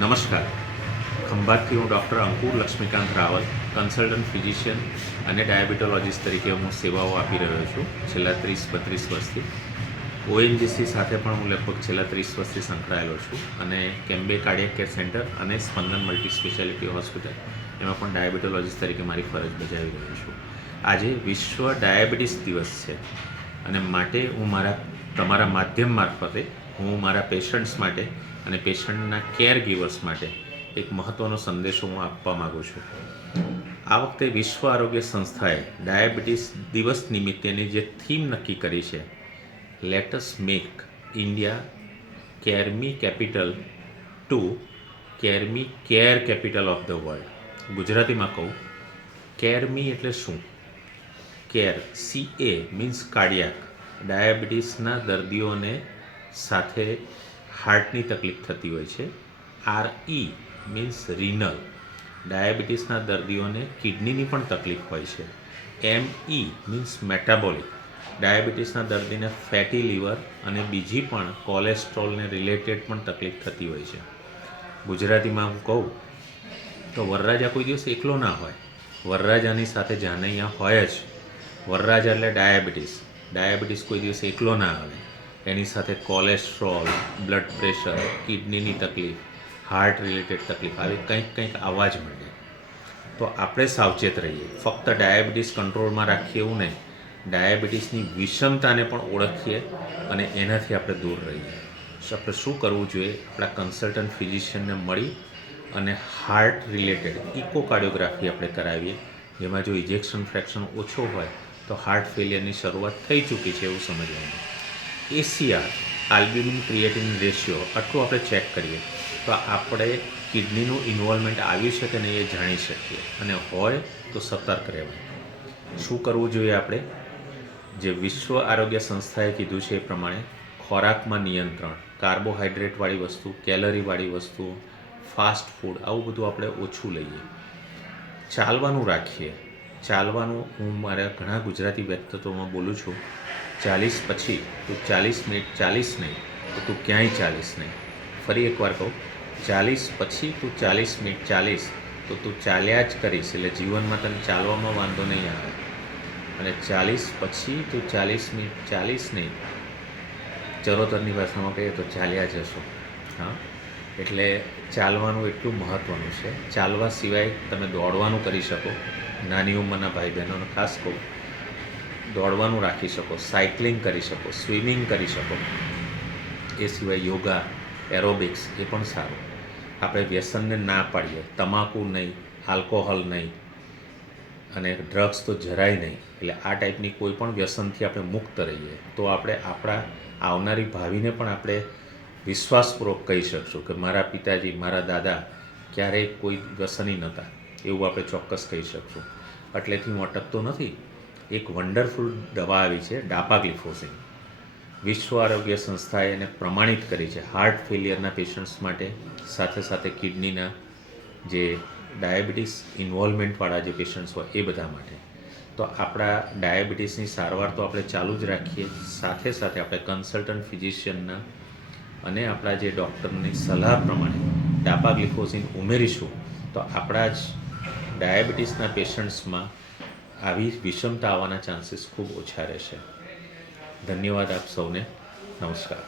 નમસ્કાર. ખંભાતથી હું ડૉક્ટર અંકુર Laxmikant Raval, consultant physician અને ડાયાબિટોલોજીસ્ટ તરીકે હું સેવાઓ આપી રહ્યો છું છેલ્લા 30-32 વર્ષથી. ઓએનજીસી સાથે પણ હું લગભગ છેલ્લા 30 વર્ષથી સંકળાયેલો છું અને કેમ્બે કાર્ડિયાક કેર સેન્ટર અને સ્પંદન મલ્ટી સ્પેશિયાલિટી હોસ્પિટલ એમાં પણ ડાયાબિટોલોજીસ્ટ તરીકે મારી ફરજ બજાવી રહ્યો છું. આજે વિશ્વ ડાયાબિટીસ દિવસ છે અને માટે હું તમારા માધ્યમ મારફતે હું મારા પેશન્ટ્સ માટે અને પેશન્ટના કેર ગીવર્સ માટે એક મહત્ત્વનો સંદેશો હું આપવા માગું છું. આ વખતે વિશ્વ આરોગ્ય સંસ્થાએ ડાયાબિટીસ દિવસ નિમિત્તેની જે થીમ નક્કી કરી છે, let us make India CaReMe capital to CaReMe care capital of the world. ગુજરાતીમાં કહું, કેરમી એટલે શું? Care, CA means cardiac. ડાયાબિટીસના દર્દીઓને સાથે હાર્ટની તકલીફ થતી હોય છે. RE means renal. ડાયાબિટીસના દર્દીઓને કિડનીની પણ તકલીફ હોય છે. ME means metabolic. ડાયાબિટીસના દર્દીને ફેટી લીવર અને બીજી પણ કોલેસ્ટ્રોલને રિલેટેડ પણ તકલીફ થતી હોય છે. ગુજરાતીમાં હું કહું તો વરરાજા કોઈ દિવસ એકલો ના હોય. વરરાજાની સાથે જાનૈયા હોય જ. વરરાજા એટલે ડાયાબિટીસ. ડાયાબિટીસ કોઈ દિવસ એકલો ના આવે. એની સાથે કોલેસ્ટ્રોલ, બ્લડ પ્રેશર, કિડનીની તકલીફ, હાર્ટ રિલેટેડ તકલીફ આવી કંઈક આવવા જ માંડે. તો આપણે સાવચેત રહીએ. ફક્ત ડાયાબિટીસ કંટ્રોલમાં રાખીએ એવું નહીં, ડાયાબિટીસની વિષમતાને પણ ઓળખીએ અને એનાથી આપણે દૂર રહીએ. આપણે શું કરવું જોઈએ? આપણા કન્સલ્ટન્ટ ફિઝિશિયનને મળી અને હાર્ટ રિલેટેડ ઇકોકાર્ડિયોગ્રાફી આપણે કરાવીએ, જેમાં જો ઇજેક્શન ફ્રેક્શન ઓછો હોય તો હાર્ટ ફેલિયરની શરૂઆત થઈ ચૂકી છે એવું સમજવાનું. ACR, આલ્બ્યુમિન ક્રિએટિન રેશિયો, આટલું આપણે ચેક કરીએ તો આપણે કિડનીનું ઇન્વોલ્વમેન્ટ આવ્યું છે કે નહીં એ જાણી શકીએ, અને હોય તો સતર્ક રહેવાય. શું કરવું જોઈએ આપણે? જે વિશ્વ આરોગ્ય સંસ્થાએ કીધું છે એ પ્રમાણે ખોરાકમાં નિયંત્રણ, કાર્બોહાઈડ્રેટવાળી વસ્તુ, કેલરીવાળી વસ્તુ, ફાસ્ટ ફૂડ, આવું બધું આપણે ઓછું લઈએ. ચાલવાનું રાખીએ. ચાલવાનું હું મારા ઘણા ગુજરાતી વ્યક્તિત્વમાં બોલું છું, 40 પછી તું 40 મિનિટ ચાલીસ નહીં તો તું ક્યાંય ચાલીસ નહીં. ફરી એકવાર કહું, 40 પછી તું 40 મિનિટ ચાલીસ તો તું ચાલ્યા જ કરીશ, એટલે જીવનમાં તને ચાલવામાં વાંધો નહીં આવે. અને 40 પછી તું 40 મિનિટ ચાલીસ નહીં, ચરોતરની ભાષામાં કહીએ તો ચાલ્યા જશો. હા, એટલે ચાલવાનું એટલું મહત્ત્વનું છે. ચાલવા સિવાય તમે દોડવાનું કરી શકો. નાની ઉંમરના ભાઈ બહેનોને ખાસ કહું, દોડવાનું રાખી શકો, સાયકલિંગ કરી શકો, સ્વિમિંગ કરી શકો. એ સિવાય યોગા, એરોબિક્સ એ પણ સારું. આપણે વ્યસનને ના પાડીએ, તમાકુ નહીં, આલ્કોહોલ નહીં અને ડ્રગ્સ તો જરાય નહીં. એટલે આ ટાઈપની કોઈ પણ વ્યસનથી આપણે મુક્ત રહીએ તો આપણે આપણા આવનારી ભાવિને પણ આપણે વિશ્વાસપૂર્વક કહી શકશું કે મારા પિતાજી, મારા દાદા ક્યારેય કોઈ વ્યસની નહોતા, એવું આપણે ચોક્કસ કહી શકશું. એટલેથી હું અટકતો નથી. એક વન્ડરફુલ દવા આવી છે, ડાપાગ્લિફોઝિન. વિશ્વ આરોગ્ય સંસ્થાએ એને પ્રમાણિત કરી છે હાર્ટ ફેલિયરના પેશન્ટ્સ માટે, સાથે સાથે કિડનીના જે ડાયાબિટીસ ઇન્વોલ્વમેન્ટવાળા જે પેશન્ટ્સ હોય એ બધા માટે. તો આપણા ડાયાબિટીસની સારવાર તો આપણે ચાલુ જ રાખીએ, સાથે સાથે આપણે કન્સલ્ટન્ટ ફિઝિશિયનના અને આપણા જે ડૉક્ટરની સલાહ પ્રમાણે ડાપાગ્લિફોઝિન ઉમેરીશું તો આપણા જ ડાયાબિટીસના પેશન્ટ્સમાં આવી વિષમતા આવવાના ચાન્સીસ ખૂબ ઓછા રહેશે. ધન્યવાદ આપ સૌને. નમસ્કાર.